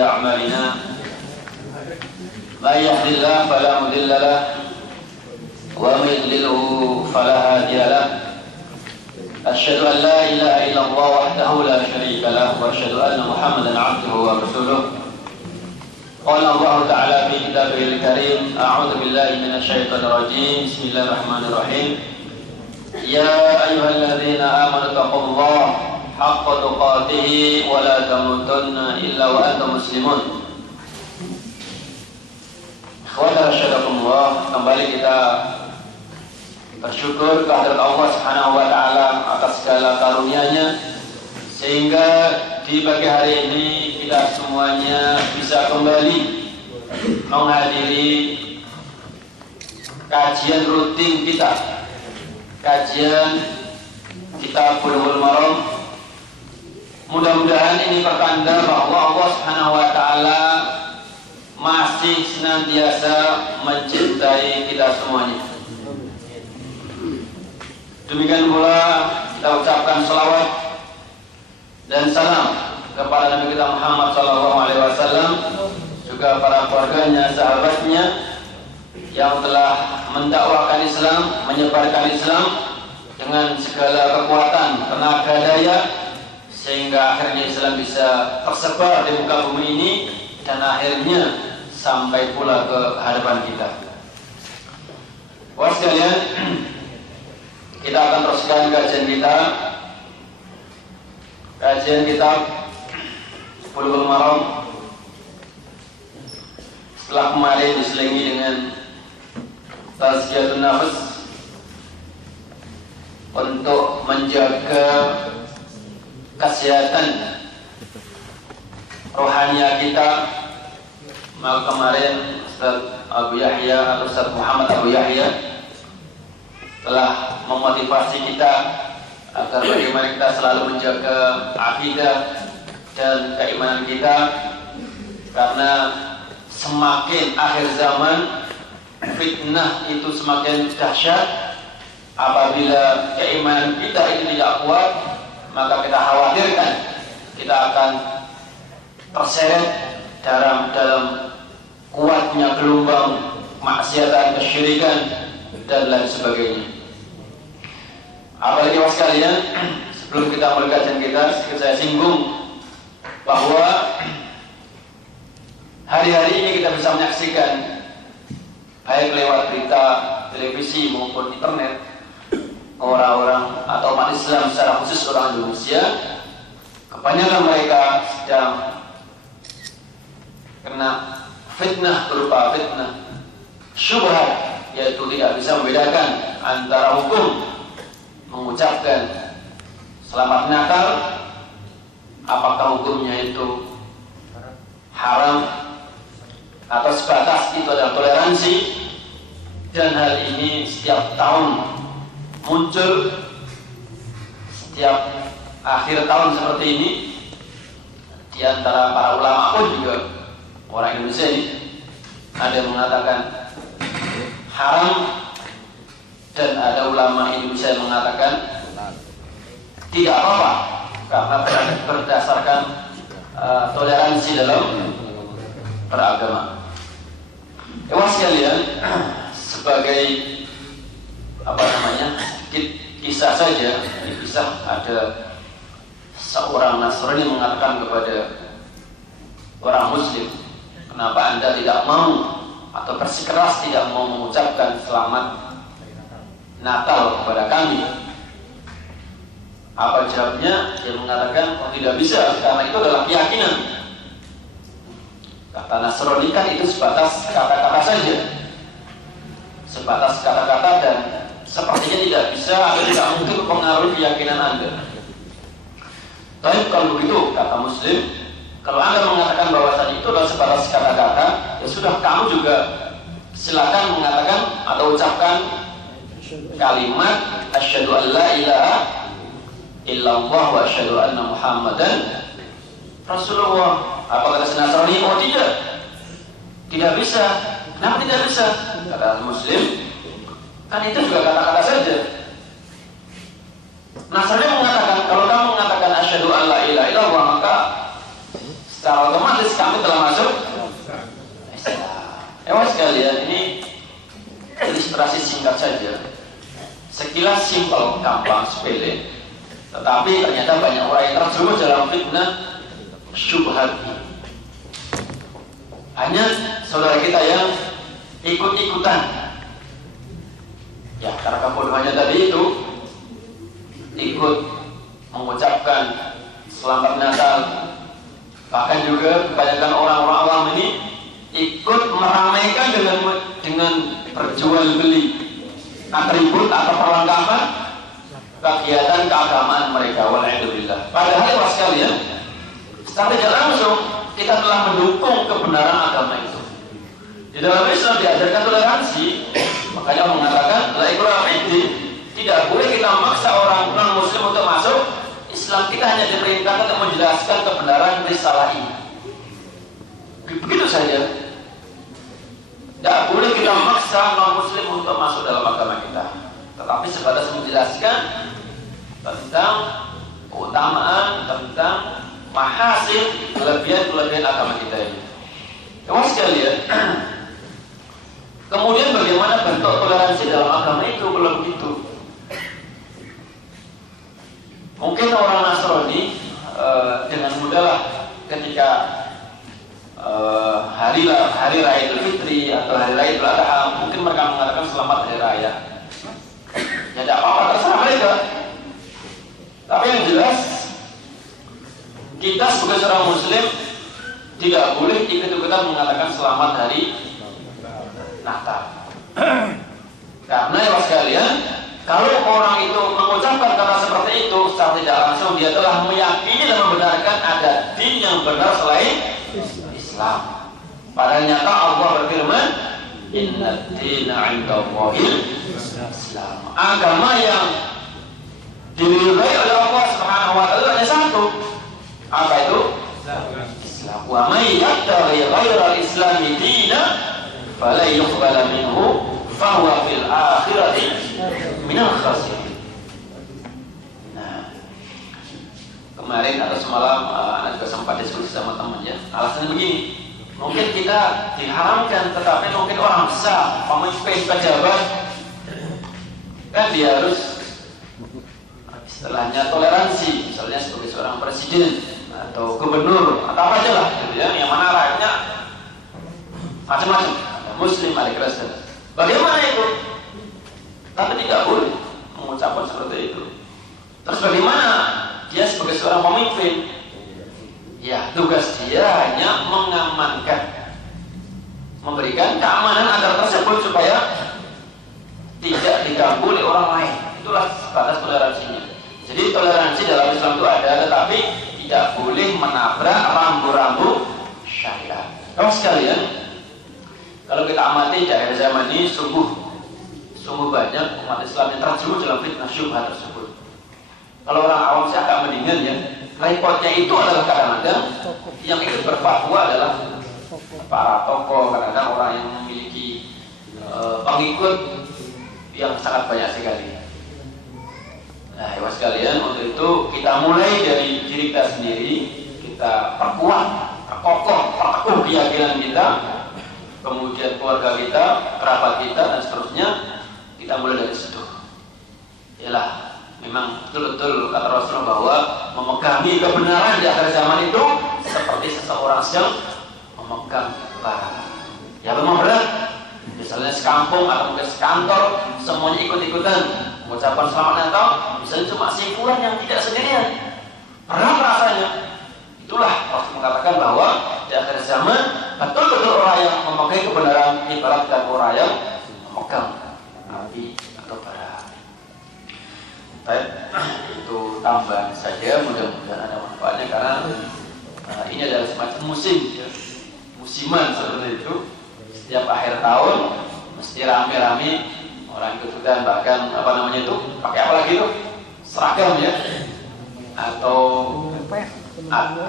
أعمالنا من يهد الله فلا مضل له ومن يضلله فلا هادي له أشهد أن لا إله إلا الله وحده لا شريك له وأشهد أن محمدا عبده ورسوله قال الله تعالى في كتابه الكريم أعوذ بالله من الشيطان الرجيم بسم الله الرحمن الرحيم يا أيها الذين آمنوا اتقوا الله حق تقاته ولا تموتن إلا وأنتم مسلمون. Ikhwata rasyadakumullah, kembali kita bersyukur kehadirat Allah Subhanahu wa taala atas segala karunia-Nya sehingga di pagi hari ini kita semuanya bisa kembali menghadiri kajian rutin kita, kajian Kitab Bulughul Maram. Mudah-mudahan ini pertanda bahwa Allah Subhanahu wa taala masih senantiasa mencintai kita semuanya. Demikian pula kita ucapkan salawat dan salam kepada Nabi kita Muhammad SAW, juga para keluarganya, sahabatnya yang telah mendakwakan Islam, menyebarkan Islam dengan segala kekuatan, tenaga daya, sehingga akhirnya Islam bisa tersebar di muka bumi ini dan akhirnya sampai pula ke hadapan kita. Wah sekalian, kita akan teruskan kajian kita, kajian kitab Bulughul Maram. Setelah kemarin diselingi dengan tazkiyatun nafs untuk menjaga kesehatan rohania kita, maka kemarin Ustaz Abu Yahya atau Ustaz Muhammad Abu Yahya telah memotivasi kita agar bagaimana kita selalu menjaga akidah dan keimanan kita, karena semakin akhir zaman fitnah itu semakin dahsyat. Apabila keimanan kita itu tidak kuat, maka kita khawatirkan kita akan terseret dalam kuatnya gelombang maksiatan, kesyirikan dan lain sebagainya. Apalagi was sekalian, sebelum kita mulai kajian kita, saya singgung bahwa hari-hari ini kita bisa menyaksikan baik lewat berita televisi maupun internet, orang-orang atau umat Islam secara khusus orang Indonesia, kebanyakan mereka sedang kena fitnah berupa fitnah syubhat, yaitu tidak bisa membedakan antara hukum mengucapkan selamat Natal, apakah hukumnya itu haram atau sebatas itu adalah toleransi. Dan hal ini setiap tahun muncul, setiap akhir tahun seperti ini. Di antara para ulama pun juga orang Indonesia ini ada yang mengatakan haram, dan ada ulama Indonesia yang mengatakan tidak apa-apa karena berdasarkan toleransi dalam beragama. Ewas sekalian, sebagai kisah saja, kisah ada seorang Nasrani mengatakan kepada orang Muslim, kenapa Anda tidak mau atau bersikeras tidak mau mengucapkan selamat Natal kepada kami? Apa jawabnya? Dia mengatakan, oh tidak bisa, karena itu adalah keyakinan. Kata Nasrani kan itu sebatas kata-kata saja, sebatas kata-kata, dan sepertinya tidak bisa atau tidak mungkin mempengaruhi keyakinan Anda. Tapi kalau begitu, kata Muslim, kalau Anda mengatakan bahwasannya itu adalah sebatas kata-kata, ya sudah, kamu juga silakan mengatakan atau ucapkan kalimat asyhadu an la ilaha illallah wa asyhadu anna muhammadan rasulullah. Apa kata Nasrani? Oh tidak bisa. Kenapa tidak bisa? Kata Muslim, kan itu juga kata-kata saja. Nasrani mengatakan, kalau kamu mengatakan asyhadu an la ilaha illallah, maka secara otomatis kamu telah masuk Islam. Sekalian, ini ilustrasi singkat saja. Sekilas simpel, gampang, sepele, tetapi ternyata banyak orang yang terjerumus dalam fitnah syubhat. Hanya saudara kita yang ikut-ikutan, ya karena kebodohannya tadi itu, ikut mengucapkan selamat Natal. Bahkan juga kebanyakan orang-orang awam ini ikut meramaikan dengan berjual beli atribut atau perlengkapan kegiatan keagamaan mereka. Walhamdulillah. Padahal ya sekalian, secara tidak langsung kita telah mendukung kebenaran agama itu. Di dalam Islam diajarkan toleransi. Makanya Allah mengatakan la ikraha fiddin, tidak boleh kita memaksa orang non muslim untuk masuk Islam. Kita hanya diperintahkan untuk menjelaskan kebenaran risalah ini. Begitu saja. Tidak boleh kita memaksa non-muslim untuk masuk dalam agama kita, tetapi sebatas menjelaskan tentang keutamaan, tentang mahasil, kelebihan agama kita ini. Teman sekalian, kemudian bagaimana bentuk toleransi dalam agama itu? Belum begitu. Mungkin orang Nasrani dengan mudahlah ketika hari raya Idul Fitri atau hari raya Idul Adha, mungkin mereka mengatakan selamat hari raya. Ya tidak apa-apa, terserah mereka. Tapi yang jelas, kita sebagai seorang muslim tidak boleh ikut-ikutan mengatakan selamat hari Natal. Karena ya sekalian, kalau orang itu mengucapkan kata seperti itu, secara tidak langsung dia telah meyakini dan membenarkan ada din yang benar selain Islam. Padahal nyata Allah berfirman, Inna dina 'indallahil Islam. Agama yang diridhai oleh Allah Subhanahu wa taala hanya satu. Apa itu? Islam. Wa may yabtaghi ghairal islami dinan fala yuqbal minhu fa huwa fil akhirati minal khasirin. Nah, kemarin atau semalam anak juga sempat diskusi sama temannya. Alasannya begini, mungkin kita diharamkan, tetapi mungkin orang besar, pemimpin, pejabat, kan dia harus istilahnya toleransi, misalnya sebagai seorang presiden atau gubernur atau apa aja lah, gitu ya, yang mana rakyatnya macam-macam, ada Muslim, ada Kristen. Bagaimana itu? Tapi tidak boleh mengucapkan seperti itu. Terus bagaimana dia sebagai seorang pemimpin? Ya, tugas dia hanya mengamankan, memberikan keamanan agar tersebut supaya tidak diganggu oleh orang lain. Itulah batas toleransinya. Jadi toleransi dalam Islam itu ada, tetapi tidak boleh menabrak rambu-rambu syariat. Kamu sekalian, kalau kita amati di akhir zaman ini sungguh banyak umat Islam yang terjerumus dalam fitnah syubhat tersebut. Kalau orang awam sih agak mendingan ya. Repotnya itu adalah kadang-kadang yang ikut berfatwa adalah para tokoh, kadang-kadang orang yang memiliki pengikut yang sangat banyak sekali. Nah, ya sekalian, untuk itu kita mulai dari diri kita sendiri, kita perkuat, perkuat keyakinan kita, kemudian keluarga kita, kerabat kita, dan seterusnya. Kita mulai dari situ. Yalah, memang betul-betul kata Rasulullah bahwa memegangi kebenaran di akhir zaman itu seperti seseorang sedang memegang bara. Ya memang berat. Misalnya sekampung atau mungkin sekantor, semuanya ikut-ikutan mengucapkan selamat Natal, misalnya cuma simpulan yang tidak sendirian. Berat rasanya. Itulah Rasul mengatakan bahwa di akhir zaman betul-betul orang yang memegang kebenaran ibaratkan orang yang memegang api atau bara. Baik, itu tambahan saja, mudah-mudahan ada manfaatnya karena ini adalah semacam musiman seperti itu. Setiap akhir tahun mesti rame-rame orang ikutan, bahkan apa namanya itu, pakai apa lagi itu, seragam ya, atau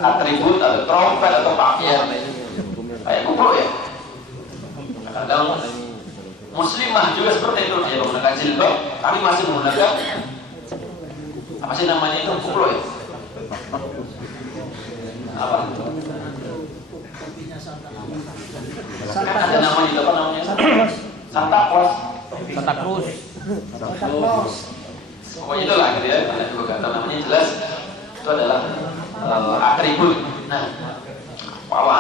atribut atau trompet atau pakaian kayak kumpul ya. Kadang muslimah juga seperti itu, dia menggunakan jilbab, kami masih menggunakan apa sih namanya itu, kumpul ya, apa Ada namanya apa namanya? Santa Claus. Santa Cruz. Pokoknya itulah gitu ya. Ada juga kata namanya jelas itu adalah atribut. Nah, bahwa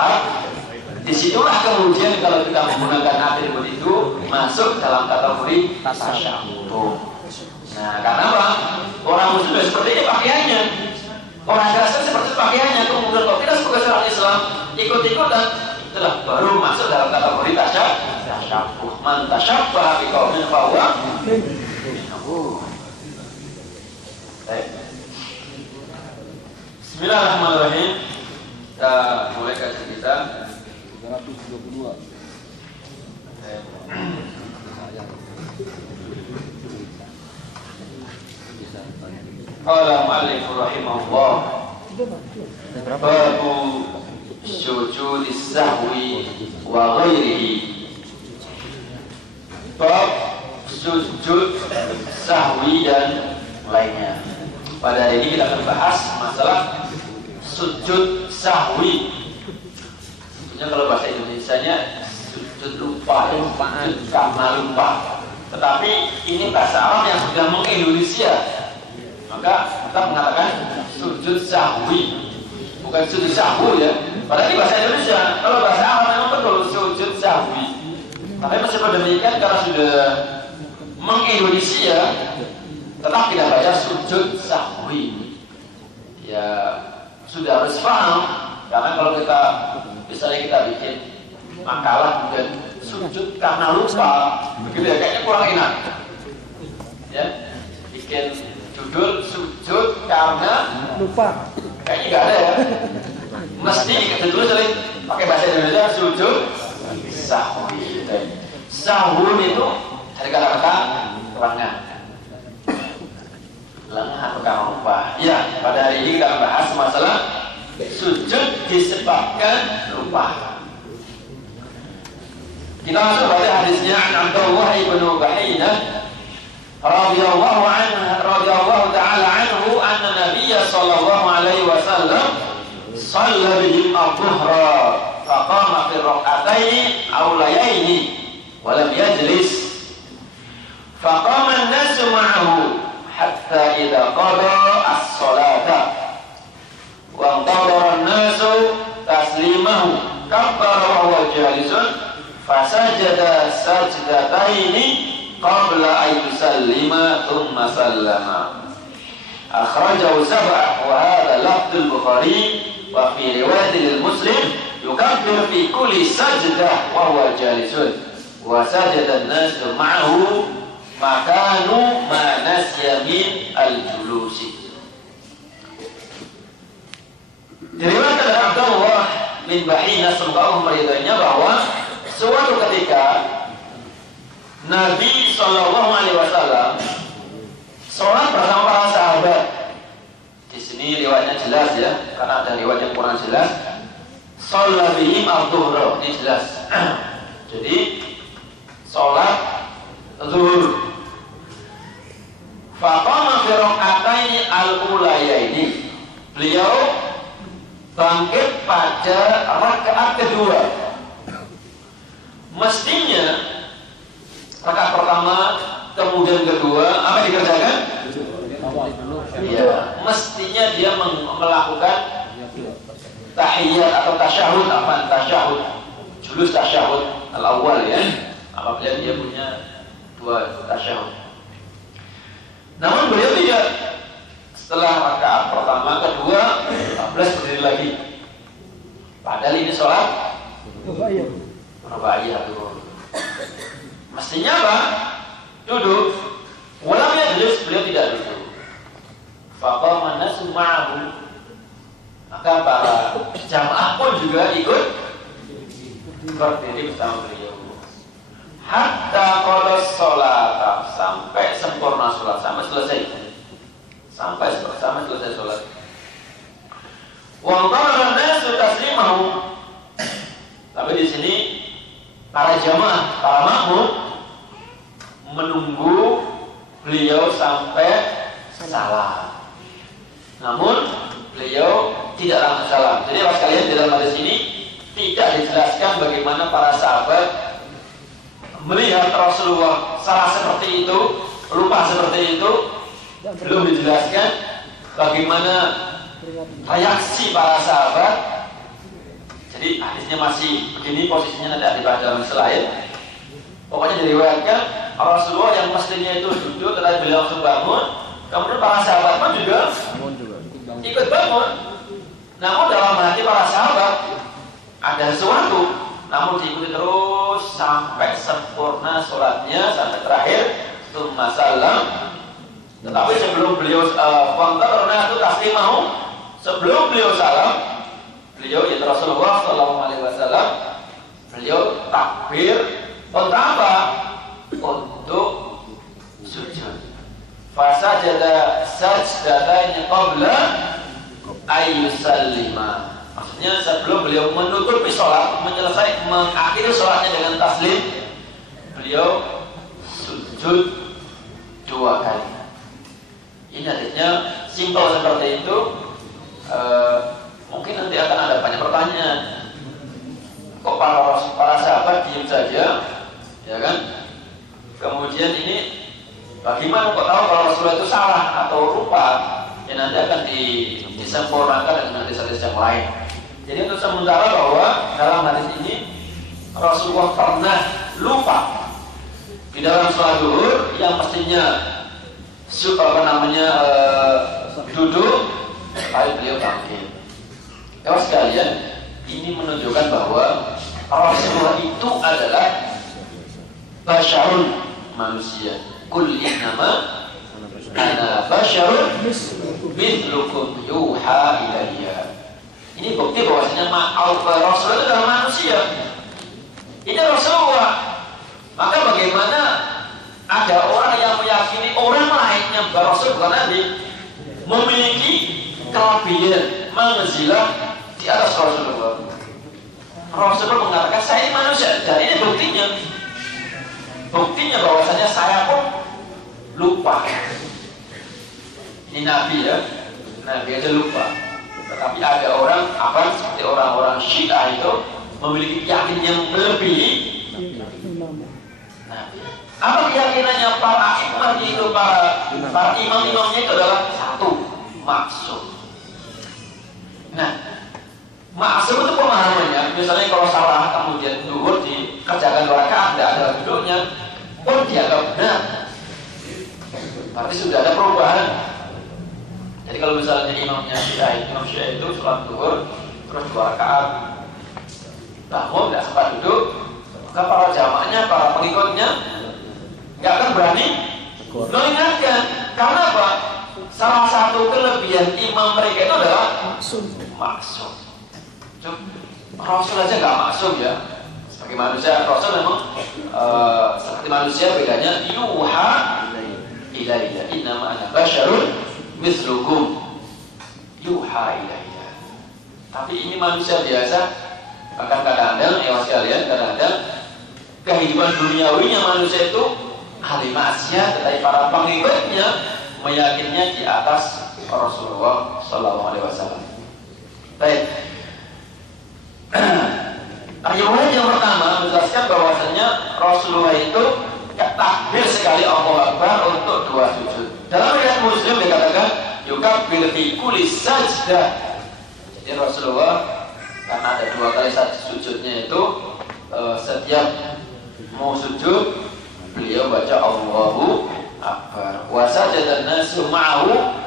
disitulah kemudian kalau kita menggunakan atribut itu masuk dalam kategori tasyabuh. Nah, karena apa? Orang muslim seperti ini pakaiannya. Orang Kristen seperti pakaiannya. Kemudian kalau kita sebagai orang Islam ikut-ikutan, itulah baru masuk dalam kategori tasyabuh. Man tasyabbaha biqaumin fahuwa minhum. Baik. Bismillahirrahmanirrahim. Kita mulai kajian kita 222. Qala mu'allif rahimahullah babu sujudis sahwi wa ghairihi. Bab sujud sahwi dan lainnya. Pada hari ini kita akan bahas masalah sujud sahwi. Sebenarnya kalau bahasa Indonesianya sujud lupa, sujud karena lupa. Tetapi ini bahasa Arab yang sudah mengindonesia, maka kita mengatakan sujud sahwi, bukan sujud sahwi ya. Padahal ini bahasa Indonesia. Kalau bahasa Arab memang betul sujud sahwi. Tapi meskipun demikian karena sudah mengindonesia, tetap kita baca sujud sahwi. Ya sudah harus paham, karena kalau kita misalnya kita bikin makalah kemudian sujud karena lupa, begitu ya, kayaknya kurang enak. Ya, bikin judul sujud karena lupa, kayaknya nggak ada ya. Mesti judul sering pakai bahasa Indonesia sujud sahwi. Sahwi itu dari kata-kata lengah. Lengah atau karena lupa. Ya, pada hari ini kita bahas masalah sujud disebabkan lupa. Kita masuk pada hadisnya Abdullah ibn Buhainah radhiyallahu ta'ala anhu anna Nabiyya sallallahu alaihi wasallam shalla bihim adh-dhuhra faqama fi rak'ataini awlayaini wa lam yajlis faqama an-nasu ma'ahu hatta idza qada as-salata wa qadara an-nasu taslimahu kabbara wa huwa jalisun fasajada sajdataini qabla an yusallima thumma sallama. Akhrajahu sab'ah wa hadha lafdh al-Bukhari wa fi riwayat al-Muslim yukabbir fi kulli sajdah wa huwa jalisun wa sajada an-nasu ma'ahu makanu ma nasya min al-julusi. Diriwayatkan dari Abdullah bin Buhainah semoga Allah meridainya bahwa suatu ketika Nabi Shallallahu Alaihi Wasallam sholat bersama para sahabat. Di sini riwayatnya jelas ya, karena ada riwayat yang kurang jelas. Sholat bihim adh-dhuhra, ini jelas. Jadi sholat zuhur. Faqama fi rak'ataini al-ulayaini. Beliau bangkit pada rakaat kedua. Mestinya rakaat pertama kemudian kedua apa yang dikerjakan? Ya, mestinya dia melakukan tahiyat atau tasyahud, julus tasyahud al-awwal ya. Apabila dia punya dua tasyahud. Namun beliau tidak. Setelah rakaat pertama kedua 14 berdiri lagi. Padahal ini sholat Rubaiyah dulu. Mestinya apa? Duduk. Walam yajlis, beliau tidak duduk. Faqama an-nasu ma'ahu. Maka para jamaah pun juga ikut berdiri bersama beliau. Hatta qada sholat, sampai sempurna sholat, sampai selesai. Sampai selesai sholat. Wa qala an-nasu taslimahu. Tapi di sini para jamaah, para makmum menunggu beliau sampai salam. Namun beliau tidak langsung salam. Jadi pas kalian di dalam hadis ini tidak dijelaskan bagaimana para sahabat melihat Rasulullah salah seperti itu, lupa seperti itu. Belum dijelaskan bagaimana reaksi para sahabat. Jadi hadisnya masih begini posisinya, nanti dibahas dalam selain. Pokoknya diriwayatkan Rasulullah yang mestinya itu duduk tetapi beliau langsung bangun. Kemudian para sahabat pun juga ikut bangun. Namun dalam hati para sahabat ada sesuatu, namun diikuti terus sampai sempurna sholatnya sampai terakhir tsumma salam. Tetapi sebelum beliau kontorna itu taslimahu, sebelum beliau salam, beliau yaitu Rasulullah SAW, beliau takbir untuk apa? Untuk sujud. Fasajada sajdataini qabla ayyusallima. Maksudnya sebelum beliau menutupi sholat, mengakhiri sholatnya dengan taslim, beliau sujud 2 kali. Ini hadisnya simpel seperti itu. Mungkin nanti akan ada banyak pertanyaan. Kok para sahabat diam saja, ya kan? Kemudian ini bagaimana kok tahu kalau Rasulullah itu salah atau lupa? Ya nanti akan disempurnakan dengan hadis-hadis yang lain. Jadi untuk sementara bahwa dalam hadis ini Rasulullah pernah lupa di dalam sholat zuhur yang mestinya duduk, tapi beliau bangkit. Kawan sekalian, ini menunjukkan bahwa Rasulullah itu adalah basyarun, manusia. Kul innama ana basyarun mithlukum yuha ilayya. Ini bukti bahwasanya Rasulullah itu adalah manusia. Ini Rasulullah. Maka bagaimana ada orang yang meyakini orang lain yang Rasul bukan Nabi memiliki kelebihan manzilah di atas Rasulullah. Rasulullah mengatakan saya ini manusia. Dan ini buktinya bahwasanya saya pun lupa. Ini Nabi ya, Nabi aja lupa. Tetapi ada orang seperti orang-orang Syiah itu memiliki keyakinan yang melebihi Nabi. Apa keyakinannya para imam itu, para imam-imamnya itu adalah satu, maksum. Nah, maksum itu pemahamannya. Misalnya kalau salah kemudian zuhur dikerjakan 2 rakaat, tidak ada duduknya, pun dianggap benar. Tapi sudah ada perubahan. Jadi kalau misalnya imam Syiah itu sholat zuhur terus 2 rakaat, bangun tidak sempat duduk, maka para jamaahnya, para pengikutnya nggak akan berani mengingatkan. Karena apa? Salah satu kelebihan imam mereka itu adalah maksum. Rasul aja nggak maksum ya. Sebagai manusia, Rasul memang seperti manusia, bedanya yuha ilayya innama ana basyarun mithlukum yuha ilayya. Tapi ini manusia biasa. Bahkan kadang-kadang ya sekalian, kadang-kadang kehidupan duniawinya manusia itu ahli maksiat, tetapi para pengikutnya meyakinnya di atas Rasulullah SAW. Baik. Riwayat yang pertama menjelaskan bahwasanya Rasulullah itu takbir sekali Allahu Akbar untuk 2 sujud. Dalam riwayat Muslim dikatakan yukabbir fi kulli sajdah. Jadi Rasulullah karena ada 2 kali sujudnya itu, setiap mau sujud beliau baca Allahu Akbar. Wa sajada an-nasu ma'ahu.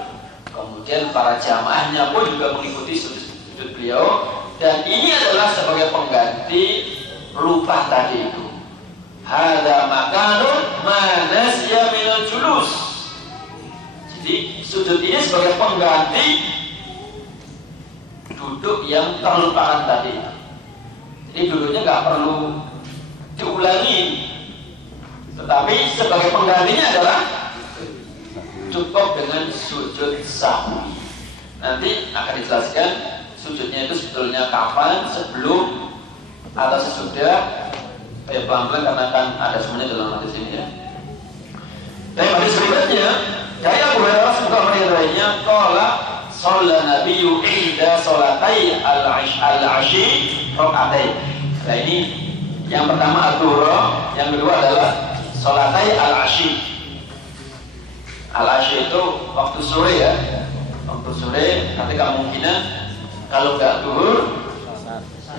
Kemudian para jamaahnya pun juga mengikuti sujud beliau. Dan ini adalah sebagai pengganti lupa tadi itu. Hadza makanun ma nasiya minal julus. Jadi sujud ini sebagai pengganti duduk yang terlupakan tadi. Jadi duduknya nggak perlu diulangi, tetapi sebagai penggantinya adalah cukup dengan sujud sahwi. Nanti akan dijelaskan sujudnya itu sebetulnya kapan, sebelum atau sesudah. Pelan-pelan karena akan ada semuanya dalam hadis ini ya. Dan hadis berikutnya dari Abu Hurairah semoga meridainya, qala Sholat Nabiyyu ihda sholatai al-ashi rakaatain. Nah ini yang pertama adzuhur, yang kedua adalah sholatai al-ashi. Al-ashi itu waktu sore ya. Waktu sore ketika kemungkinan kalau nggak zuhur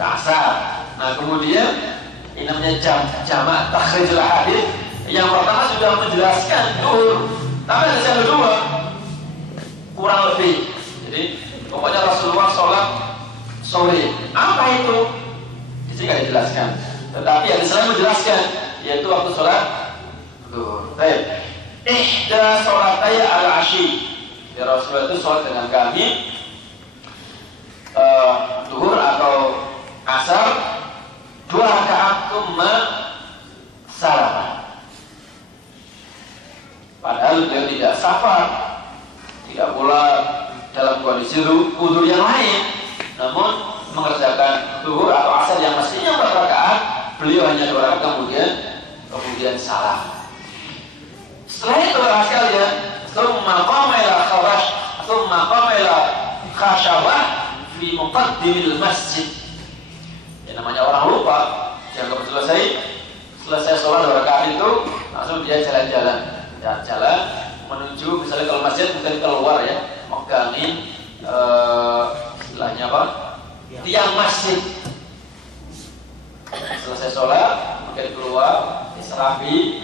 asar. Nah kemudian ini namanya jamak takhrijul hadis. Yang pertama sudah menjelaskan zuhur, tapi ada yang kedua kurang lebih. Jadi pokoknya Rasulullah sholat sore. Apa itu? Di sini nggak dijelaskan. Tetapi yang selain menjelaskan yaitu waktu sholat zuhur. Baik. Ihda sholatai al-ashi. Ya Rasulullah itu sholat dengan kami zuhur atau asar 2 rakaat tsumma salam. Padahal dia tidak safar, tidak pula dalam kondisi udzur yang lain, namun mengerjakan zuhur atau asar yang mestinya 4 rakaat, beliau hanya 2 rakaat kemudian salam. Setelah itu sekalian, tsumma qama ila khashawah fi muqaddimil masjid. Yang namanya orang lupa, jangan selesai sholat 2 rakaat itu langsung dia jalan-jalan menuju misalnya kalau masjid mungkin keluar ya, megangin istilahnya apa? Tiang masjid. Selesai sholat mungkin keluar diserapi,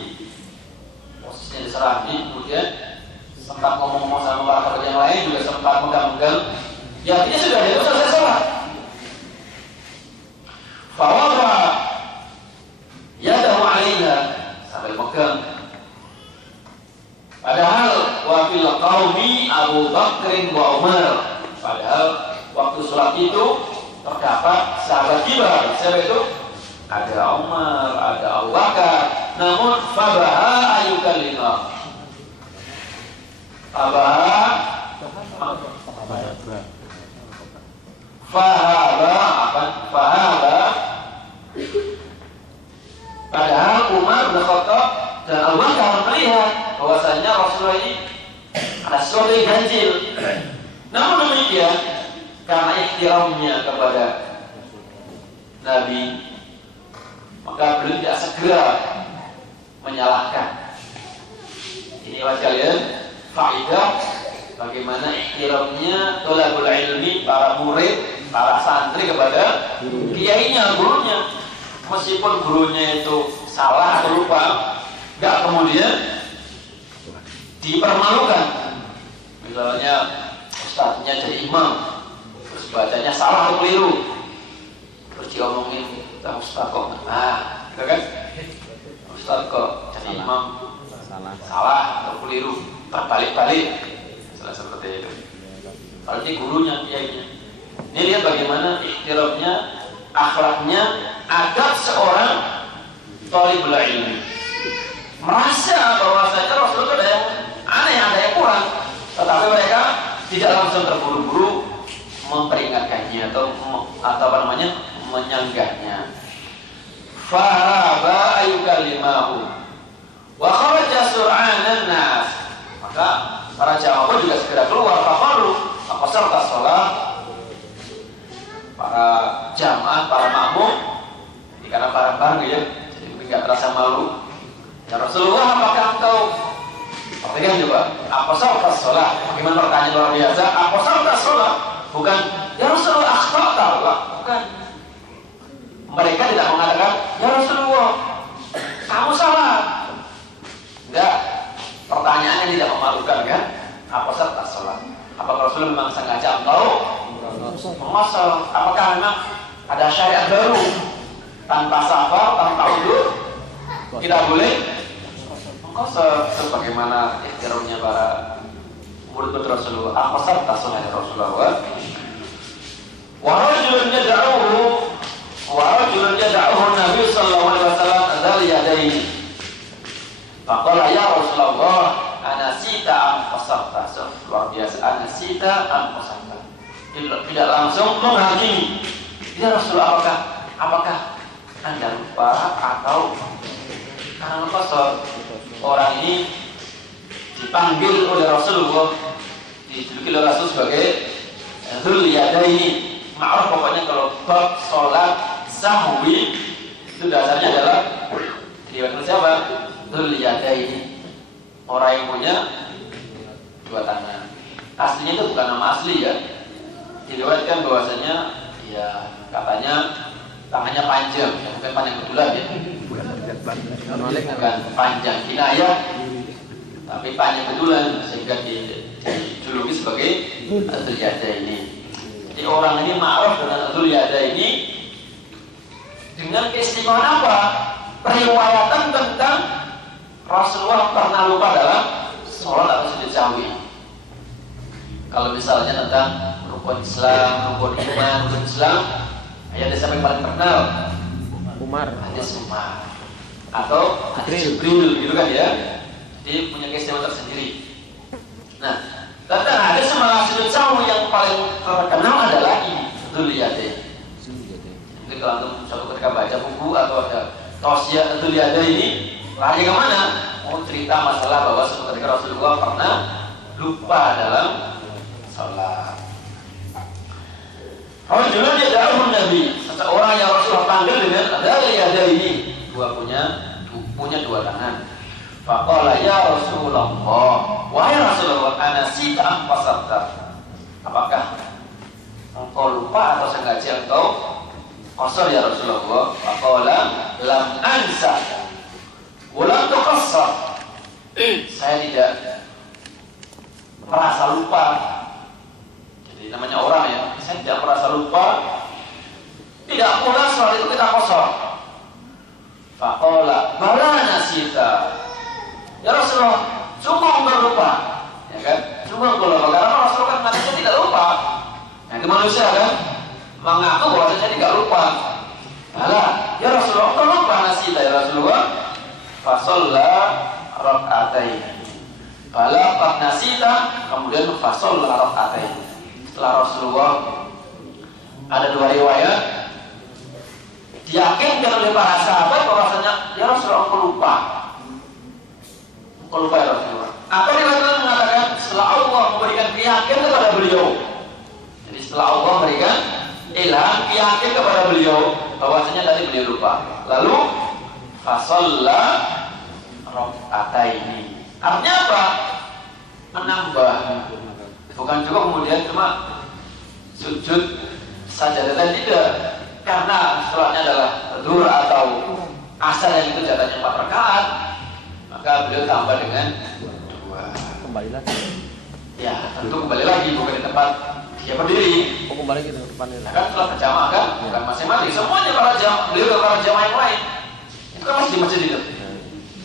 posisinya diserapi, kemudian sempat ngomong-ngomong sama para pekerja yang lain, juga sempat megang-megang. Ya ini sudah itu selesai sholat. Fawadha yadahu alaiha, sambil megang. Padahal wa fil qaumi Abu Bakr wa Umar. Padahal waktu sholat itu terdapat sahabat kibar. Siapa itu? Ada Umar, ada Abu Bakar. Namun fabaha ayukallimah. Fahaba. Padahal Umar bin Khattab dan Abu Bakar melihat bahwasanya Rasulullah ini ada sesuatu yang ganjil. Namun demikian, karena ikhtiramnya kepada Nabi, maka beliau tidak segera menyalahkan. Ini kalian faedah bagaimana ikhtiramnya thalabul ilmi, para murid, para santri kepada kiainya, gurunya. Meskipun gurunya itu salah atau lupa, nggak kemudian dipermalukan. Misalnya ustadznya jadi imam, terus bacanya salah atau keliru, terus diomongin, ustadz kok, gitu kan? Ustadz kok jadi imam salah atau keliru, terbalik-balik, salah seperti itu. Berarti gurunya, kiainya. Ini lihat bagaimana ikhtiramnya, akhlaknya, adab seorang thalibul ilmi. Merasa bahwasanya Rasulullah ada yang aneh, ada yang kurang, tetapi mereka tidak langsung terburu-buru memperingatkannya atau menyanggahnya. Fahaba ayukallimahu wa kharaja sur'anan nas. Maka para jamaah juga segera keluar. Faqalu aqsarta shalah. Para jamaah, para makmum, ini karena bareng-bareng ya, jadi tidak terasa malu. Ya Rasulullah, apakah engkau perhatikan juga, apa sahabat sholat? Bagaimana pertanyaan luar biasa? Apa sahabat sholat? Bukan, ya Rasulullah akhta'ta, bukan. Mereka tidak mengatakan, ya Rasulullah, kamu salah. Enggak, pertanyaannya tidak memalukan kan? Apa sahabat sholat? Apakah Rasulullah memang sengaja engkau mengasal? Apakah memang ada syariat baru tanpa safar, tanpa udzur? Tidak boleh mengkosor. Sebagaimana ikhtiramnya para murid Rasulullah. Apa serta sunnah Rasulullah? Wa rajulun yad'uhu Nabi sallallahu alaihi wasallam dzal yadaini. Faqala ya Rasulullah, anasita am qasarta. Luar biasa, anasita am qasarta. Tidak langsung menghakimi. Ya Rasulullah, apakah Anda lupa atau karena kosor? Orang ini dipanggil oleh Rasulullah, dijuluki oleh Rasul sebagai Dzul Yadaini. Ma'ruf pokoknya kalau bab sholat sahwi itu dasarnya adalah diriwayatkan siapa? Dzul Yadaini, orang yang punya dua tangan. Aslinya itu bukan nama asli ya. Diriwayatkan bahwasanya ya katanya tangannya panjang, ya, bukan panjang betulan ya. Bukan panjang kinayah, tapi panjang betulan sehingga dijuluki sebagai Dzul Yadaini. Jadi orang ini ma'ruf dengan Dzul Yadaini dengan keistimewaan apa? Periwayatan tentang Rasulullah pernah lupa dalam sholat atau sujud sahwi. Kalau misalnya tentang rukun Islam, rukun iman, rukun Islam, ayat yang paling terkenal hadis Umar atau hadis Jibril gitu kan ya. Jadi punya keistimewaan tersendiri. Nah, tentang hadis malah sujud sahwi yang paling terkenal adalah ini, Dzul Yadaini. Jadi kalau antum suatu ketika baca buku atau ada tausiah Dzul Yadaini, lari ke mana? Mau cerita masalah bahwa suatu ketika Rasulullah pernah lupa dalam sholat. Rajulun yad'uhu Nabi, seseorang yang Rasulullah panggil dengan Dzul Yadaini, punya dua tangan. Faqala ya Rasulullah, wahai Rasulullah, ana sita am fasabta? Apakah engkau lupa atau sengaja engkau qasar ya Rasulullah? Faqala lam ansa wa lam tuqassar. Saya tidak merasa lupa. Jadi namanya orang ya, saya tidak merasa lupa, tidak pula soal itu kita qasar. Faqala bala nasita. Ya Rasulullah, sungguh engkau lupa, ya kan? Sungguh engkau lupa, karena Rasulullah kan manusia tidak lupa. Nah, itu manusia kan mengaku bahwasanya tidak lupa. Alah, ya Rasulullah, engkau lupa nasita ya Rasulullah. Fasalla rakaatain. Bala qad nasita, kemudian fasalla rakaatain. Setelah Rasulullah ada dua riwayat diyakinkan oleh para sahabat bahwasanya ya Rasulullah engkau lupa. Lupa ya Rasulullah. Atau dikatakan mengatakan setelah Allah memberikan keyakinan kepada beliau. Jadi setelah Allah memberikan ilham keyakinan kepada beliau bahwasanya tadi beliau lupa. Lalu fasalla raka'ataini. Artinya apa? Menambah. Bukan juga kemudian cuma sujud saja dan tidak. Karena sholatnya adalah zuhur atau asar yang itu jatahnya 4 rakaat. Maka beliau tambah dengan 2. Kembali lagi. Ya, tentu kembali lagi bukan di tempat dia berdiri. Oh, kembali gitu depannya. Nah, kan setelah berjamaah kan, bukan masing-masing. Semuanya para jamaah, beliau dan para jamaah yang lain. Itu kan masih di masjid itu.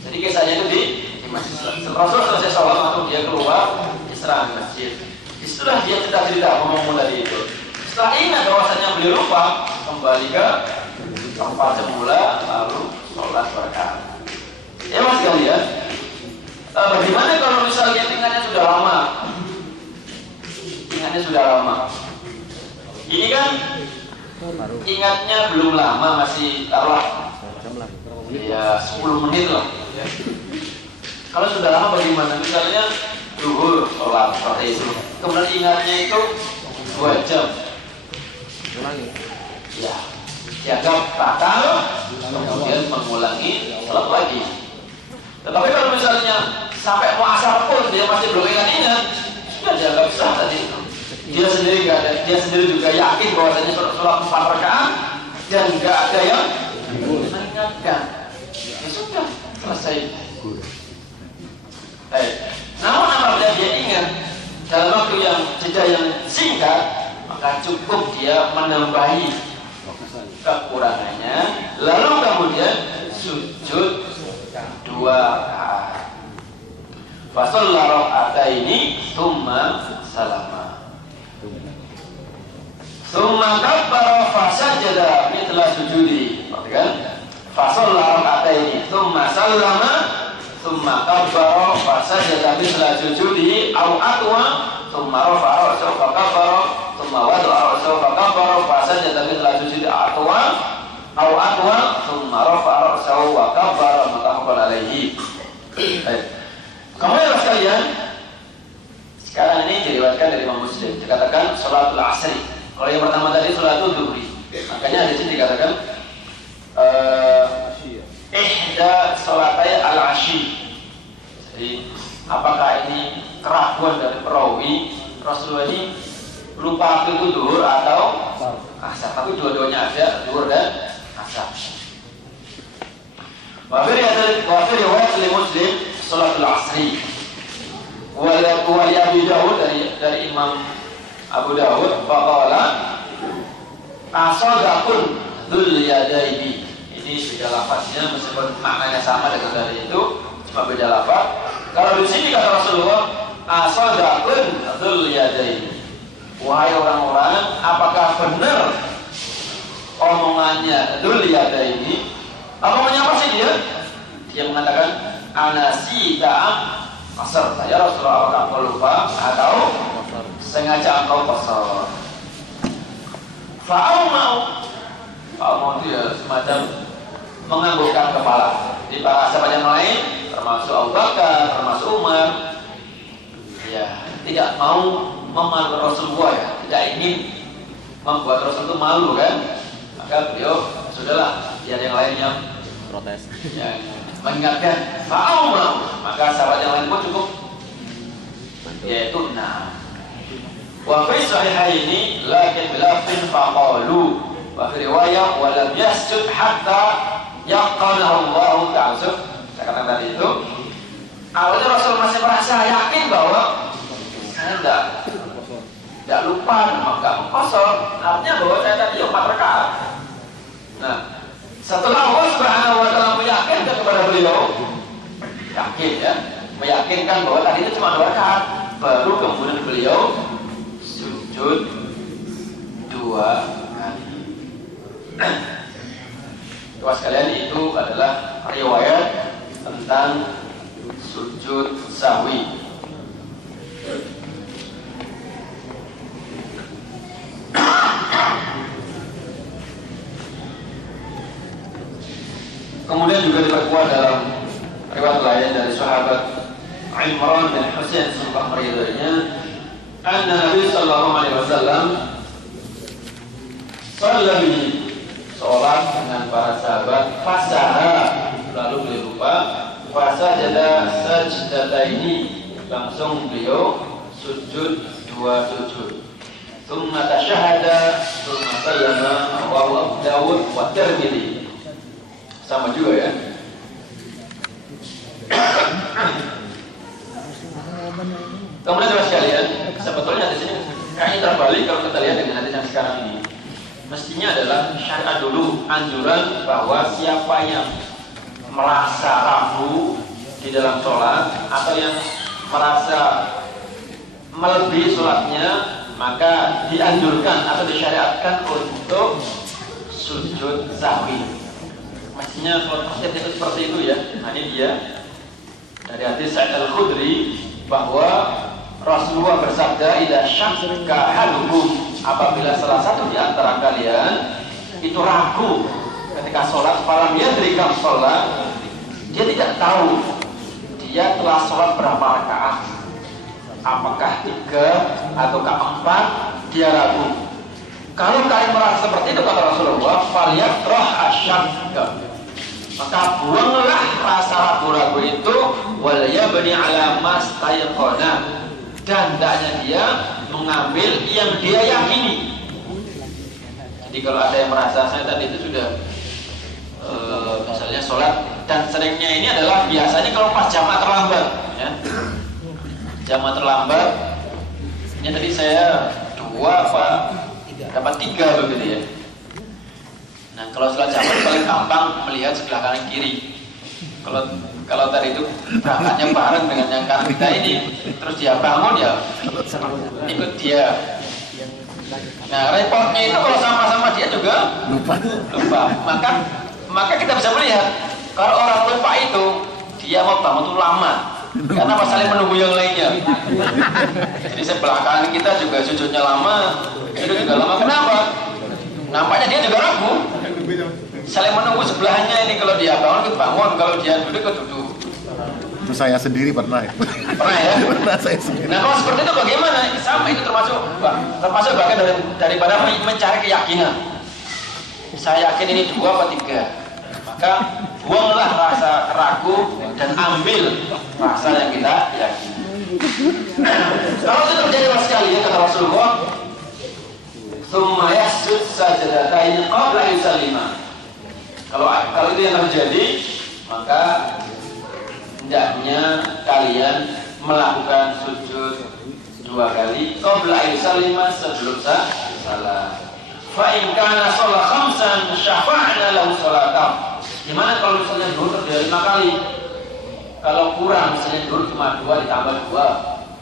Jadi kisahnya itu di masjid. Rasul selesai sholat atau dia keluar, diserang di masjid. Setelah dia cerita-cerita ngomong tadi itu. Setelah ingat bahwasanya beliau lupa, kembali ke tempat semula lalu sholat berkah. Ya mas kalian, bagaimana kalau misalnya ingatnya sudah lama? Ingatnya sudah lama. Ini kan ingatnya belum lama, masih taruhlah ya 10 menit lah. Kalau sudah lama bagaimana? Misalnya zuhur sholat seperti itu, kemudian ingatnya itu 2 jam. Ya, dianggap batal, kemudian mengulangi sholat lagi. Tetapi kalau misalnya sampai mau asar pun dia masih belum ingat, sudah dianggap sah tadi itu. Dia sendiri nggak ada, dia sendiri juga yakin bahwasanya sholat 4 rakaat dan nggak ada yang mengingatkan. Ya sudah selesai. Namun apabila dia ingat dalam waktu yang jeda yang singkat, maka cukup dia menambahi kekurangannya, lalu kemudian sujud 2 rakaat. Fasalla raka'ataini tsumma salama. Tsumma kabbara fasajada mithla sujudi. Perhatikan. Fasalla raka'ataini tsumma sallama tsumma kabbara fasajada mithla sujudi aw atwa tsumma rafa'a ra'sahu fa kabbara tsumma wada'a ra'sahu fa kabbara fasajada mithla sujudi atwa aw atwa tsumma rafa'a ra'sahu wa kabbara muttafaqun alaihi. Kamu ya sekalian, sekarang ini diriwayatkan dari Imam Muslim Muslim dikatakan salatul asri. Kalau yang pertama tadi salatul zuhri. Makanya di sini dikatakan ihda salatai al-ashi. Jadi apakah ini keraguan dari perawi Rasulullah ini lupa waktu itu zuhur atau asar? Tapi dua-duanya ada, zuhur dan asar. Wa fi riwayat Muslim salatul asri. Wa li Abi Dawud dari Imam Abu Dawud faqala asadaqun dzul yadaini. Ini beda lafaznya meskipun maknanya sama dengan dari itu, cuma beda lafaz. Kalau di sini kata Rasulullah asadaqun dzul yadaini. Wahai orang-orang, apakah benar omongannya dzul yadaini? Omongannya apa sih dia? Dia mengatakan anasi ta'am asar. Ya Rasulullah, apakah kau lupa atau sengaja engkau qasar? Fa'au itu ya semacam menganggukkan kepala. Di para sahabat yang lain, termasuk Abu Bakar, termasuk Umar, ya tidak mau memalukan Rasulullah, ya, tidak ingin membuat Rasul itu malu kan. Maka beliau sudahlah, biar yang lain yang protes, yang mengingatkan fa'au. Maka sahabat yang lain pun cukup, yaitu wa fi sahihaini lakin bilafin faqalu wa fi riwayah wa lam yasjud hatta yaqalahu Allah ta'ala. Saya katakan tadi itu awalnya Rasul masih merasa yakin bahwa saya tidak lupa, maka kosong. Artinya bahwa saya tadi 4 rakaat. Nah, setelah Allah Subhanahu wa taala meyakinkan kepada beliau, yakin ya, meyakinkan bahwa tadi itu cuma 2 rakaat, baru kemudian beliau sujud 2 kali. Tuas sekalian, itu adalah riwayat tentang sujud sahwi. Kemudian juga diperkuat dalam riwayat lain dari sahabat Imran bin Husain semoga meridainya, anna Nabi sallallahu alaihi wasallam sallabi, sholat dengan para sahabat, fasaha, lalu beliau lupa, fasajada sajdataini, langsung beliau sujud 2 sujud. Tsumma tasyahada, tsumma sallama, rawahu Abu Dawud wa Tirmidzi. Sama juga ya. Kemudian teman sekalian, sebetulnya di sini kayaknya terbalik kalau kita lihat dengan hadis yang sekarang ini. Mestinya adalah syariat dulu anjuran bahwa siapa yang merasa ragu di dalam sholat atau yang merasa melebihi sholatnya, maka dianjurkan atau disyariatkan untuk sujud sahwi. Mestinya kalau konsep itu seperti itu ya. Nah, ini dia dari hadis Sa'id Al-Khudri bahwa Rasulullah bersabda, idza syakka ahadukum, apabila salah satu di antara kalian itu ragu ketika sholat, falam yadri kam sholat, dia tidak tahu dia telah sholat berapa rakaat, apakah 3 ataukah 4, dia ragu. Kalau kalian merasa seperti itu, kata Rasulullah, falyakrah asyakka, maka buanglah rasa ragu-ragu itu, wal yabni ala mastayqana, dan hendaknya dia mengambil yang dia yakini. Jadi kalau ada yang merasa saya tadi itu sudah misalnya sholat, dan seringnya ini adalah biasanya kalau pas jamaah terlambat ya. Jamaah terlambat, ini tadi saya 2 apa dapat 3 begitu ya. Nah, kalau sholat jamaah paling gampang melihat sebelah kanan kiri. Kalau tadi itu berangkatnya bareng dengan yang kanan kita ini, terus dia bangun ya ikut dia. Nah, repotnya itu kalau sama-sama dia juga lupa. Maka kita bisa melihat kalau orang lupa itu dia mau bangun itu lama, karena masalah menunggu yang lainnya. Jadi sebelah kanan kita juga sujudnya lama, itu juga lama. Kenapa? Nampaknya dia juga ragu. Saling menunggu sebelahnya ini, kalau dia bangun kita bangun, kalau dia duduk kita duduk. Itu saya sendiri pernah ya. Pernah ya? Pernah saya sendiri. Nah kalau seperti itu bagaimana? Sama itu termasuk bagian daripada mencari keyakinan. Saya yakin ini 2 atau 3. Maka buanglah rasa ragu dan ambil rasa yang kita yakini. Kalau itu terjadi mas sekalian kata Rasulullah, "Tsumma yasjud sajdatayni qabla yusallima." Kalau itu yang terjadi, maka hendaknya kalian melakukan sujud 2 kali qabla yusallima sebelum salat. Fa in kana shalah khamsan syafa'na lahu salatan. Gimana kalau misalnya zuhur terjadi 5 kali? Kalau kurang misalnya zuhur cuma 2 ditambah 2.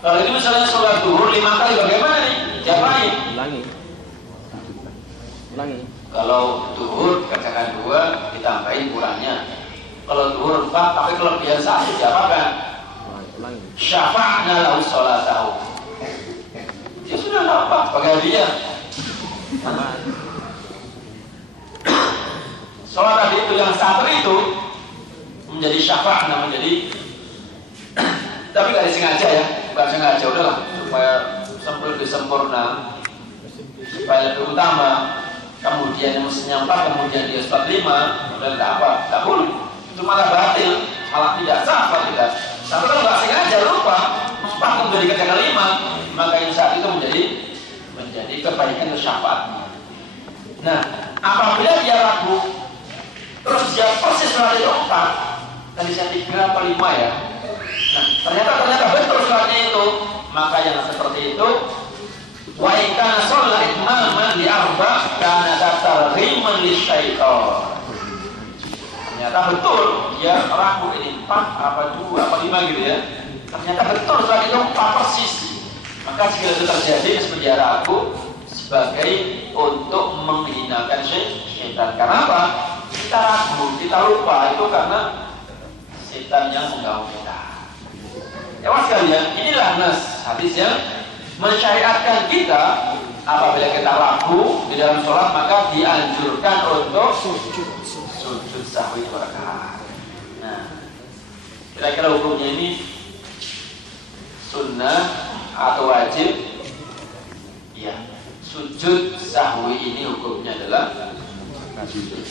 Kalau itu misalnya sholat zuhur 5 kali bagaimana nih? Diapain? Ulangi. Kalau zuhur kerjakan 2 ditambahin kurangnya. Kalau zuhur 4 tapi kelebihan 1 diapakan? Syafa'na lahu salatahu. Ya sudah apa? Sebagai hadiah. Sholat tadi itu yang 1 itu menjadi syafa', menjadi tapi gak disengaja ya, bukan sengaja, udahlah supaya lebih sempurna, supaya lebih utama. Kemudian yang mestinya 4, kemudian dia sholat 5, udah tidak apa, tidak boleh. Itu malah batil, malah tidak sah, tidak. Tapi kalau gak sengaja lupa 4 kemudian dikerjakan 5, maka yang saat itu menjadi kebaikan atau syafaat. Nah, apabila dia ragu, terus dia persis sholat itu 4, tadi saya 3 atau 5 ya. Nah, ternyata betul sholatnya itu, maka yang seperti itu, wa in kana shalla itmaman li 4 kana targhiman lisyaitan. Ternyata betul dia ragu ini 4 apa 2 apa 5 gitu ya. Ternyata betul sholat itu 4 persis. Maka jika itu terjadi seperti ragu sebagai untuk menghinakan syaitan. Karena apa? Kita ragu, kita lupa itu karena setan yang mengganggu kita. Ya mas sekalian, inilah nas hadis yang mensyariatkan kita apabila kita ragu di dalam sholat maka dianjurkan untuk sujud sahwi 2 rakaat. Nah, kira-kira hukumnya ini sunnah atau wajib? Ya, sujud sahwi ini hukumnya adalah sujud.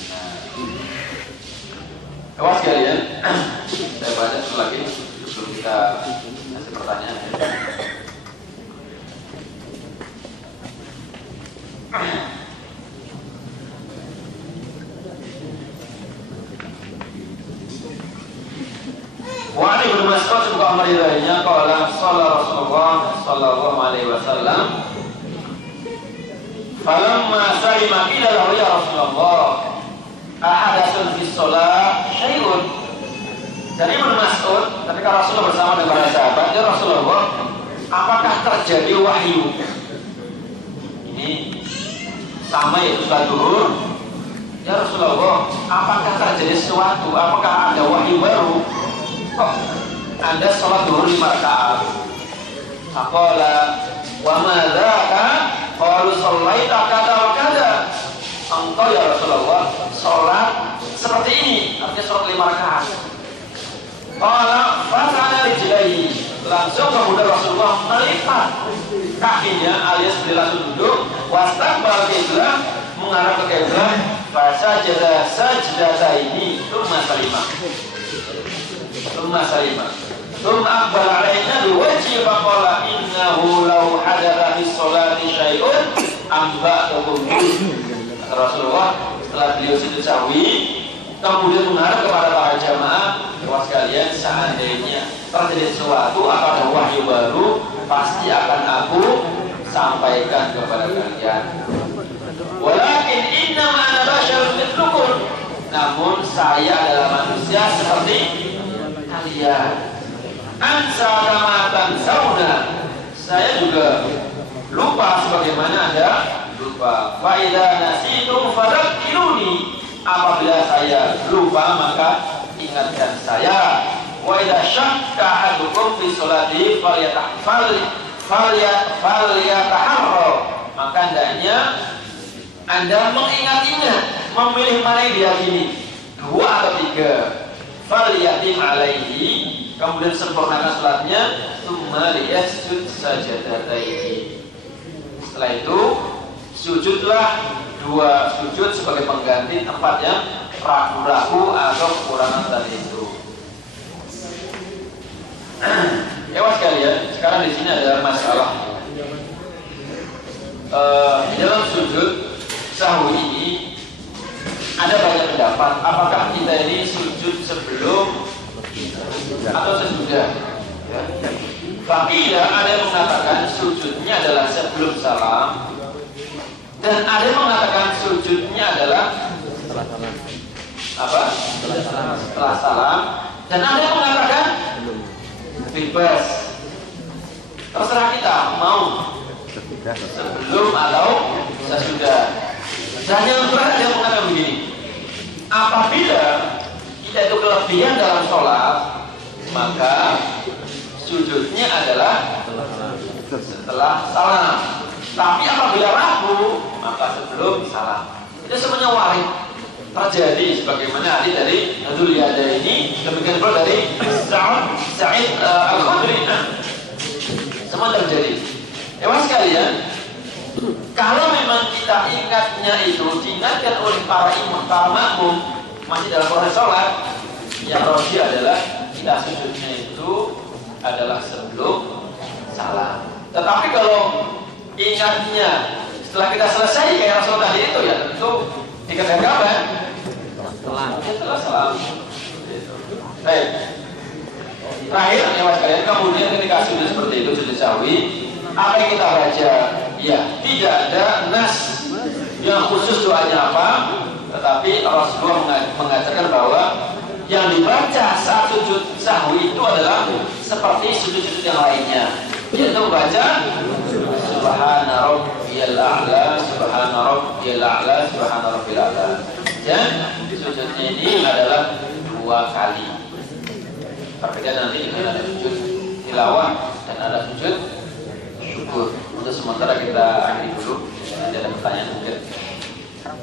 Kawan sekalian, saya baca sekali lagi sebelum kita kasih pertanyaan. Wa Ali bin Mas'ud juga meridainya qala Rasulullah sallallahu alaihi wasallam falamma salima qila lahu ya Rasulullah ahadasun fi shalah syai'un. Dari Ibnu Mas'ud ketika Rasulullah bersama dengan para sahabat, ya Rasulullah, apakah terjadi wahyu? Ini sama yaitu sholat zuhur. Ya Rasulullah, apakah terjadi sesuatu? Apakah ada wahyu baru? Kok Anda sholat zuhur 5 rakaat? Faqala wa ma dzaka? Qalu shallaita kada wa kada. Engkau ya Rasulullah sholat seperti ini, artinya sholat 5 rakaat. Qala fasana rijlaihi, langsung kemudian Rasulullah melipat kakinya alias beliau langsung duduk, wastaqbal qiblah, mengarah ke qiblah, fasajada sajdataini tsumma salima. Tsumma aqbala alaina biwajhi faqala innahu law hadatha fi sholati syai'un amba'tukum. Rasulullah setelah beliau sujud sahwi kemudian mengarah kepada para jamaah, bahwa sekalian seandainya terjadi sesuatu atau ada wahyu baru pasti akan aku sampaikan kepada kalian. Walakin innama ana basyarun mithlukum, namun saya adalah manusia seperti kalian. Ansa kama tansawna, saya juga lupa sebagaimana Anda lupa. Fa idza nasitum fadzakkiruni, apabila saya lupa maka ingatkan saya. Wa idza syakka ahadukum fi sholati falyataharra, maka hendaknya Anda mengingat-ingat, memilih mana yang diyakini, 2 atau 3. Falyatim alaihi, kemudian sempurnakan sholatnya, tsumma liyasjud sajadataini. Setelah itu sujudlah 2 sujud sebagai pengganti tempat yang ragu-ragu atau kekurangan tadi itu. Ya sekalian, sekarang di sini ada masalah. Di dalam sujud sahwi ini ada banyak pendapat. Apakah kita ini sujud sebelum atau sesudah? Ya. Tapi ada yang mengatakan sujudnya adalah sebelum salam, dan ada yang mengatakan sujudnya adalah setelah salam, dan ada yang mengatakan bebas. Terserah kita mau sebelum atau sesudah. Dan yang terakhir yang mengatakan begini, apabila kita itu kelebihan dalam sholat, maka sujudnya adalah setelah salam. Tapi apabila ragu, maka sebelum salam. Itu semuanya warid terjadi sebagaimana hadis dari Dzul Yadaini, demikian pula dari Sa'id Al-Khudri. Semua terjadi. Sekalian, kalau memang kita ingatnya itu diingatkan oleh para imam, para makmum masih dalam proses sholat, yang rajih adalah kita sujudnya itu adalah sebelum salam. Tetapi kalau ingatnya setelah kita selesai kayak Rasul tadi itu, ya tentu dikatakan kapan? Setelah salam. Baik. Terakhir ya mas kalian, kemudian ketika sujud seperti itu, sujud sahwi, apa yang kita baca? Ya, tidak ada nas yang khusus doanya apa, tetapi Rasulullah mengatakan bahwa yang dibaca saat sujud sahwi itu adalah seperti sujud-sujud yang lainnya, yaitu membaca Subhana rabbiyal a'la, Subhana rabbiyal a'la, Subhana rabbiyal a'la. Dan sujudnya ini adalah 2 kali. Perbedaan nanti dengan ada sujud tilawah dan ada sujud syukur. Untuk sementara kita akhiri dulu. Nanti ada pertanyaan mungkin.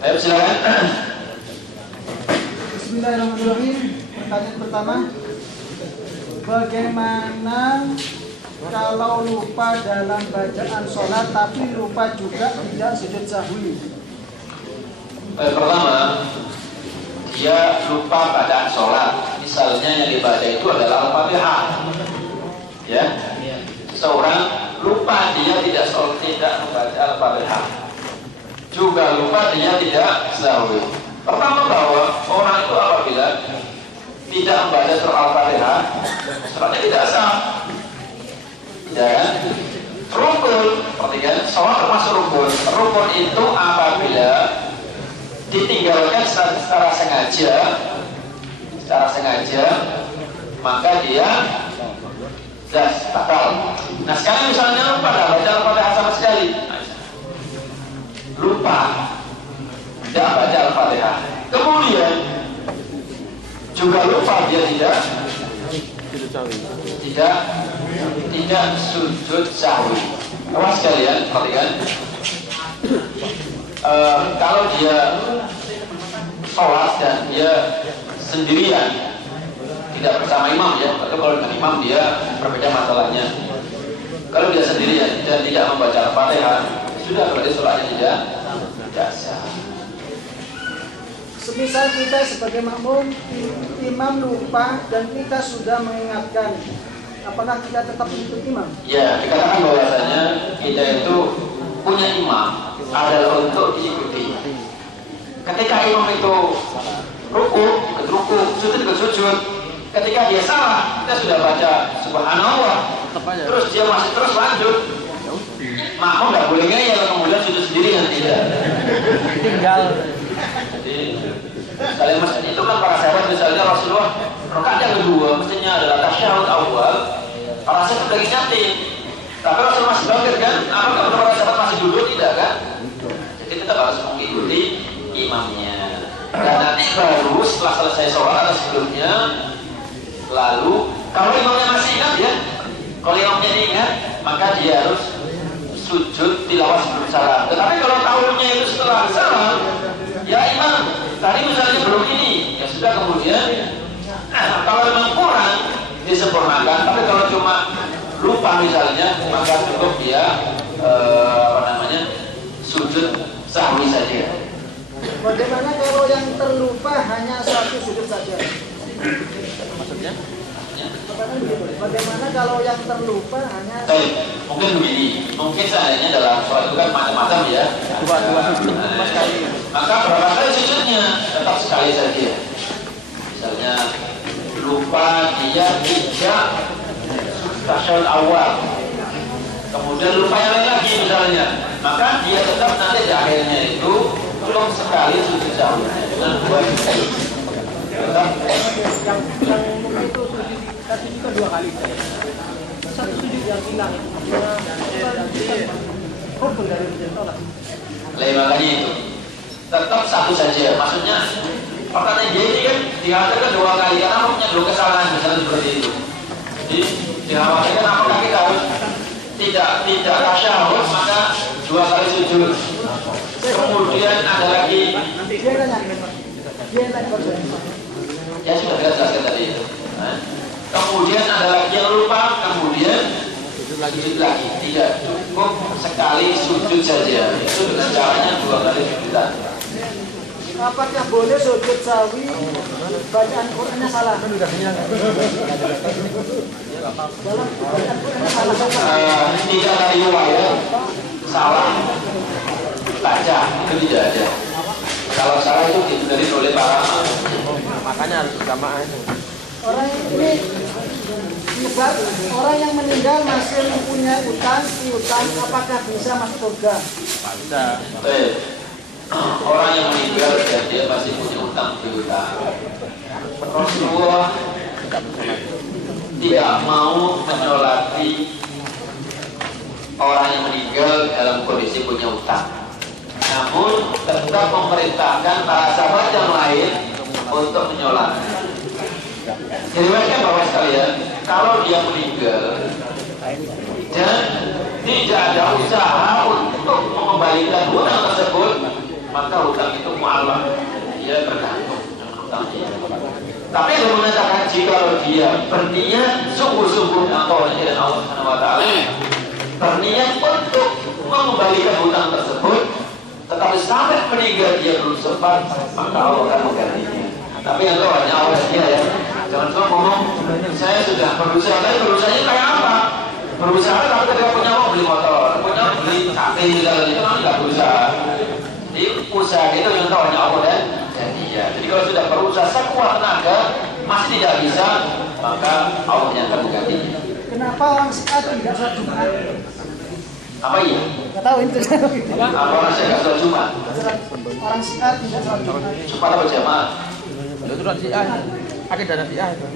Ayo silakan. Bismillahirrahmanirrahim. Pertanyaan pertama, bagaimana kalau lupa dalam bacaan sholat tapi lupa juga tidak sujud sahwi? Pertama, dia lupa bacaan sholat. Misalnya yang dibaca itu adalah Al-Fatihah. Ya, seorang lupa dia tidak membaca Al-Fatihah. Juga lupa dia tidak sahwi. Pertama bahwa orang itu apabila tidak membaca surah Al-Fatihah, sholatnya tidak sah. Ya, rukun, perhatikan, sholat termasuk rukun. Rukun itu apabila ditinggalkan secara sengaja, maka dia batal. Nah sekarang misalnya lupa dah baca Al-Fatihah sama sekali, lupa tidak baca Al-Fatihah, kemudian juga lupa dia tidak sujud sahwi. Awas sekalian, perhatikan. Kalau dia sholat dan dia sendirian, tidak bersama imam ya. Kalau dengan imam dia berbeda masalahnya. Kalau dia sendirian dan tidak membaca Al-Fatihah, sudah berarti sholatnya tidak sah. Semisal kita sebagai makmum, imam lupa dan kita sudah mengingatkan, apakah kita tetap mengikuti imam? Ya, dikatakan bahwasanya kita itu punya imam adalah untuk diikuti. Ketika imam itu ruku, sujud, sujud. Ketika dia salah, kita sudah baca Subhanallah, terus dia masih terus lanjut. Makmum nggak boleh ngeyel kemudian sujud sendiri kan tidak. Tinggal. Jadi kalian masjid itu kan para sahabat, misalnya Rasulullah rakaat yang kedua mestinya adalah tasyahud awal, para sahabat lagi nyatin. Tapi Rasulullah masih bangkit kan? Apakah para sahabat masih duduk? Tidak kan? Jadi kita harus mengikuti imamnya. Dan nanti baru setelah selesai sholat atau sebelumnya, lalu kalau imamnya masih ingat ya, kalau imamnya ingat, maka dia harus sujud tilawah sebelum salam. Tetapi kalau tahunya itu setelah salam, ya imam tadi misalnya belum ini, ya sudah kemudian. Kalau memang kurang, dia disempurnakan. Tapi kalau cuma lupa misalnya, maka cukup dia sujud sahwi saja. Bagaimana kalau yang terlupa hanya satu sujud saja? Maksudnya? Bagaimana kalau yang terlupa hanya Mungkin begini, mungkin seandainya dalam sholat itu kan macam-macam ya. Dua sujud cuma sekali. Maka berapa kali sujudnya? Tetap sekali saja. Misalnya lupa dia tidak tasyahud awal, kemudian lupa yang lain lagi misalnya, maka dia tetap nanti di akhirnya itu cukup sekali sujud sahwi dengan dua kali. Tetap yang itu sujud tadi juga 2 kali. Satu sujud yang hilang. Hukum dari sholat. lain makanya itu tetap satu saja. Maksudnya pertanyaan dia ini kan dikatakan 2 kali karena punya 2 kesalahan misalnya seperti itu. Jadi dikhawatirkan apakah kita harus tidak tasyahud maka 2 kali sujud. Kemudian ada lagi ya sudah kita jelaskan tadi. Nah, kemudian ada lagi yang lupa, kemudian sujud lagi. Tidak cukup sekali sujud saja. Itu dengan caranya 2 kali sujudan. Apakah boleh sujud sahwi bacaan Qur'annya salah? Dalam bacaan Qur'annya salah. Tidak ada riwayat salah baca, itu tidak ada. Kalau salah itu diberi oleh para Makanya harus berjamaah. Orang ini misal orang yang meninggal masih mempunyai utang, piutang, apakah bisa masuk surga? Bisa. Orang yang meninggal dan dia masih punya utang piutang. Rasulullah tidak mau menyolati orang yang meninggal dalam kondisi punya utang. Namun tetap memerintahkan para sahabat yang lain untuk menyolati. Diriwayatkan bahwa sekalian, kalau dia meninggal dan tidak ada usaha untuk mengembalikan hutang tersebut, maka hutang itu mu'allaq, dia bergantung dengan hutangnya. Tapi dia mengatakan jika dia berniat sungguh-sungguh atau dan Allah Subhanahu wa taala berniat untuk mengembalikan hutang tersebut, tetapi sampai meninggal dia belum sempat, maka Allah akan menggantinya. Tapi yang tahu hanya Allah saja ya. Jangan cuma ngomong saya sudah berusaha, tapi berusahanya kayak apa? Berusaha tapi ketika punya uang beli motor, punya beli sate misalnya, itu kan tidak berusaha. Jadi usaha itu yang tahu hanya Allah dan dia. Jadi kalau sudah berusaha sekuat tenaga masih tidak bisa, maka Allah yang akan menggantinya. Kenapa orang Syiah tidak sholat Jumat? Apa iya? Nggak tahu itu. Apa orang saya nggak sholat Jumat? Orang Syiah tidak sholat Jumat. Jumat apa jamaah? Itu kan Syiah. Pakai dana Syiah itu.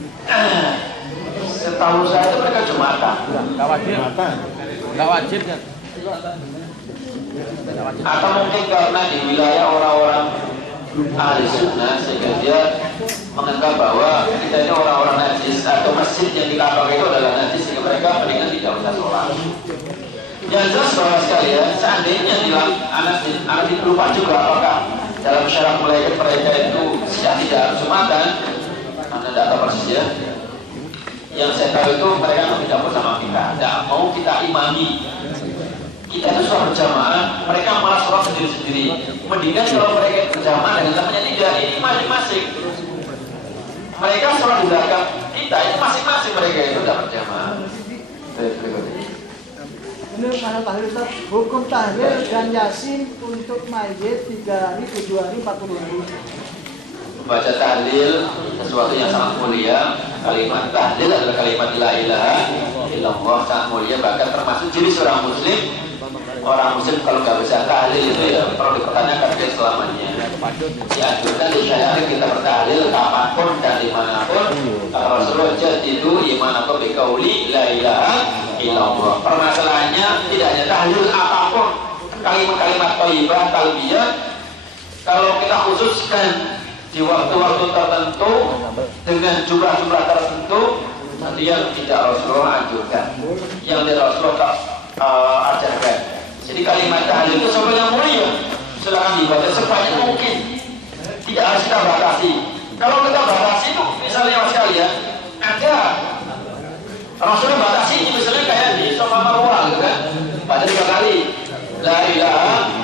Setahu saya itu mereka Jumatan. Enggak wajib. Enggak wajib kan. Atau mungkin karena di wilayah orang-orang ahli sunnah sehingga dia menganggap bahwa kita ini orang-orang najis atau masjid yang di Ka'bah itu adalah najis sehingga mereka mendingan tidak usah sholat. Yang jelas bahwa sekalian seandainya anak lupa juga apakah dalam syarat mulai mereka itu tidak harus Jumatan, anda tidak tahu persis ya. Yang saya tahu itu mereka tidak bersama kita, tidak mau kita imami. Kita itu sholat berjamaah, mereka malah sholat sendiri-sendiri. Mendingan kalau mereka berjamaah dengan temannya tidak, ini masing-masing. Mereka sholat di belakang kita, ini masing-masing mereka itu tidak berjamaah. Ini mana tahlil Ustaz? Hukum tahlil dan yasin untuk mayit 3 hari, 7 hari, 40 hari. Membaca tahlil sesuatu yang sangat mulia. Kalimat tahlil adalah kalimat la ilaha illallah, sangat mulia, bahkan termasuk jenis orang muslim. Orang muslim kalau nggak bisa tahlil itu ya perlu dipertanyakan ke selamanya. Dianjurkan di syariat kita bertahlil kapanpun dan dimanapun. Kalau Rasulullah itu imanakum biqauli la ilaha illallah. Permasalahannya tidak hanya tahlil apapun, kalimat-kalimat thayyibah, talbiyah. Kalau kita khususkan di waktu-waktu tertentu dengan jumlah-jumlah tertentu, yang tidak Rasulullah anjurkan, yang tidak Rasulullah ajarkan. Jadi kalimat tahlil itu sesuatu yang mulia, silakan dibaca sebanyak mungkin, tidak harus kita batasi. Kalau kita batasi itu misalnya mas kalian ada Rasulullah batasi misalnya kayak di Safa Marwah gitu kan. Pada 3 kali. La ilaha